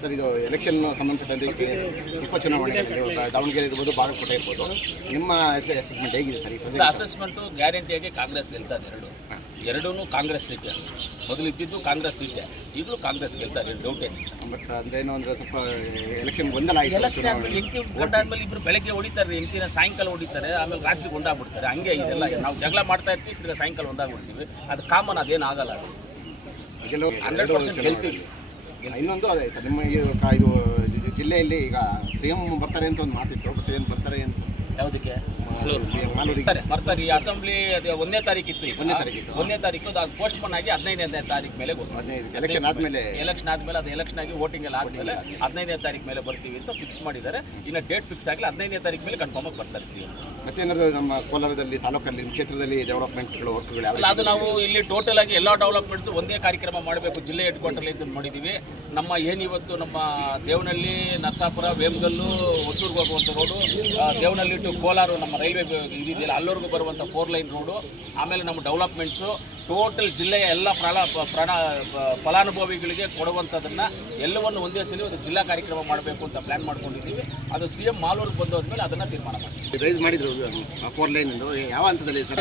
Sir, ಇದು election ಸಂಬಂಧಪಟ್ಟಂತೆ ಉಪಚುನಾವಣೆ ದಾವಣಗೆರೆ ಇರ್ಬೋದು, ಬಾಗಲಕೋಟೆ ಇರ್ಬೋದು, ನಿಮ್ಮ ಅಸೆಸ್ಮೆಂಟ್ ಹೇಗಿದೆ ಸರ್? ಈ ಅಸೆಸ್ಮೆಂಟು ಗ್ಯಾರಂಟಿಯಾಗಿ ಕಾಂಗ್ರೆಸ್ ಗೆಲ್ತದೆ. ಎರಡೂ ಕಾಂಗ್ರೆಸ್ ಸೀಟೆ. ಮೊದಲು ಇದ್ದಿದ್ದು ಕಾಂಗ್ರೆಸ್ ಸೀಟೆ, ಈಗಲೂ ಕಾಂಗ್ರೆಸ್ ಗೆಲ್ತಾರೆ, ಡೌಟ್ ಏನಿಲ್ಲ. ಬಟ್ ಅದೇನೋ ಅಂದರೆ ಸ್ವಲ್ಪ ಎಲೆಕ್ಷನ್ ಗೊಂದಲ ಎಂಟಿ ಗೊಂಡಾದ್ಮೇಲೆ ಇಬ್ಬರು ಬೆಳಗ್ಗೆ ಹೊಡಿತಾರೆ, ಎಂಟಿನ ಸಾಯಂಕಾಲ ಹೊಡಿತಾರೆ, ಆಮೇಲೆ ರಾತ್ರಿ ಒಂದಾಗ್ಬಿಡ್ತಾರೆ. ಹಂಗೆ ಇದೆಲ್ಲ ನಾವು ಜಗಳ ಮಾಡ್ತಾ ಇರ್ತೀವಿ, ತಿರ್ಗಿ ಸಾಯಂಕಾಲ ಒಂದಾಗ್ಬಿಡ್ತೀವಿ. ಅದು ಕಾಮನ್, ಅದೇನು ಆಗಲ್ಲ. ಅದು 100% ಗೆಲ್ತೀವಿ. ಇನ್ನೊಂದು ಅದೇ ಸರ್, ನಿಮ್ಮ ಇದು ಜಿಲ್ಲೆಯಲ್ಲಿ ಈಗ CM ಬರ್ತಾರೆ ಅಂತ ಒಂದು ಮಾತಿತ್ತು, ಬಟ್ ಏನು ಬರ್ತಾರೆ ಅಂತ ಯಾವುದಕ್ಕೆ ಬರ್ತಾರೆ? ಈ ಅಸೆಂಬ್ಲಿ ಅದೇ 1ನೇ ತಾರೀಕು ಇತ್ತು. 1ನೇ ತಾರೀಕು ಅದು ಪೋಸ್ಟ್ ಪೋನ್ ಆಗಿ 15ನೇ ತಾರೀಕು ಮೇಲೆ ಎಲೆಕ್ಷನ್ ಆದಮೇಲೆ ಅದು ಎಲೆಕ್ಷನ್ ಆಗಿ ವೋಟಿಂಗ್ ಎಲ್ಲ ಆದಮೇಲೆ 15ನೇ ತಾರೀಕು ಮೇಲೆ ಬರ್ತೀವಿ ಅಂತ ಫಿಕ್ಸ್ ಮಾಡಿದ್ದಾರೆ. ಇನ್ನು ಡೇಟ್ ಫಿಕ್ಸ್ ಆಗಿಲ್ಲ, 15ನೇ ತಾರೀಕು ಮೇಲೆ ಕನ್ಫರ್ಮ್ ಆಗಿ ಬರ್ತಾರೆ CM. ಮತ್ತೇನಾದ್ರು ನಮ್ಮ ಕೋಲಾರದಲ್ಲಿ ತಾಲೂಕಲ್ಲಿ ಕ್ಷೇತ್ರದಲ್ಲಿ ಡೆವಲಪ್ಮೆಂಟ್ಗಳು ವರ್ಕ್ಗಳು ಅಲ್ಲ, ಅದು ನಾವು ಇಲ್ಲಿ ಟೋಟಲ್ ಆಗಿ ಎಲ್ಲ ಡೆವಲಪ್ಮೆಂಟ್ಸ್ ಒಂದೇ ಕಾರ್ಯಕ್ರಮ ಮಾಡಬೇಕು. ಜಿಲ್ಲೆ ಹೆಡ್ ಕ್ವಾರ್ಟರ್ ಇದ್ದು ಮಾಡಿದ್ದೀವಿ. ನಮ್ಮ ಏನಿವತ್ತು ನಮ್ಮ ದೇವನಹಳ್ಳಿ, ನರಸಾಪುರ, ವೇಮಗಲ್ಲು, ಹೊಸೂರ್ಗೆ ಹೋಗುವಂಥ ರೋಡು, ದೇವನಹಳ್ಳಿ ಟು ಕೋಲಾರ ನಮ್ಮ ರೈಲ್ವೆ ಇದೆಯಲ್ಲ ಅಲ್ಲವರೆಗೂ ಬರುವಂಥ 4 ಲೈನ್ ರೋಡು, ಆಮೇಲೆ ನಮ್ಮ ಡೆವಲಪ್ಮೆಂಟ್ಸು ಟೋಟಲ್ ಜಿಲ್ಲೆಯ ಎಲ್ಲ ಫಲಾನುಭವಿಗಳಿಗೆ ಕೊಡುವಂಥದ್ದನ್ನು ಎಲ್ಲವನ್ನು ಒಂದೇ ಸಲ ಒಂದು ಜಿಲ್ಲಾ ಕಾರ್ಯಕ್ರಮ ಮಾಡಬೇಕು ಅಂತ ಪ್ಲ್ಯಾನ್ ಮಾಡ್ಕೊಂಡಿದ್ದೀವಿ. ಅದು CM ಮಾಲೂರಿಗೆ ಬಂದೋದ್ಮೇಲೆ ಅದನ್ನು ತೀರ್ಮಾನ ಮಾಡ್ತೀವಿ. ರೈಸ್ ಮಾಡಿದ್ರು 4 ಲೈನ್ ಯಾವ ಹಂತದಲ್ಲಿ ಸರ್?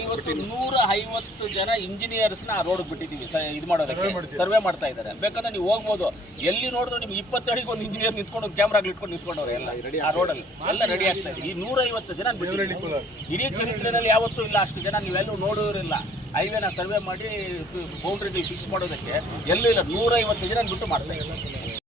ಇವತ್ತು 150 ಜನ ಇಂಜಿನಿಯರ್ಸ್ನ ಆ ರೋಡ್ಗೆ ಬಿಟ್ಟಿದ್ದೀವಿ. ಇದು ಮಾಡೋದಕ್ಕೆ ಸರ್ವೆ ಮಾಡ್ತಾ ಇದ್ದಾರೆ. ಬೇಕಾದ್ರೆ ನೀವು ಹೋಗ್ಬೋದು, ಎಲ್ಲಿ ನೋಡಿದ್ರು ನಿಮ್ಗೆ 20 ಅಡಿಗೆ ಒಂದು ಇಂಜಿನಿಯರ್ ನಿಂತ್ಕೊಂಡು ಕ್ಯಾಮ್ರಾಗಳು ಇಟ್ಕೊಂಡು ನಿಂತ್ಕೊಂಡವ್ರೆ ಎಲ್ಲ ಆ ರೋಡಲ್ಲಿ ಎಲ್ಲ ರೆಡಿ ಆಗ್ತಾ ಇದೆ. ಈ 150 ಜನ ಬಿಟ್ಟಿದ್ದೀವಿ. ಇಡೀ ಚರಿತ್ರೆಯಲ್ಲಿ ಯಾವತ್ತೂ ಇಲ್ಲ ಅಷ್ಟು ಜನ, ನೀವೆಲ್ಲೂ ನೋಡೋರಿಲ್ಲ. ಹೈವೇನ ಸರ್ವೆ ಮಾಡಿ ಬೌಂಡ್ರಿ ಫಿಕ್ಸ್ ಮಾಡೋದಕ್ಕೆ ಎಲ್ಲೂ ಇಲ್ಲ. 150 ಜನ ಬಿಟ್ಟು ಮಾಡ್ತಾ ಇದ್ದಾರೆ.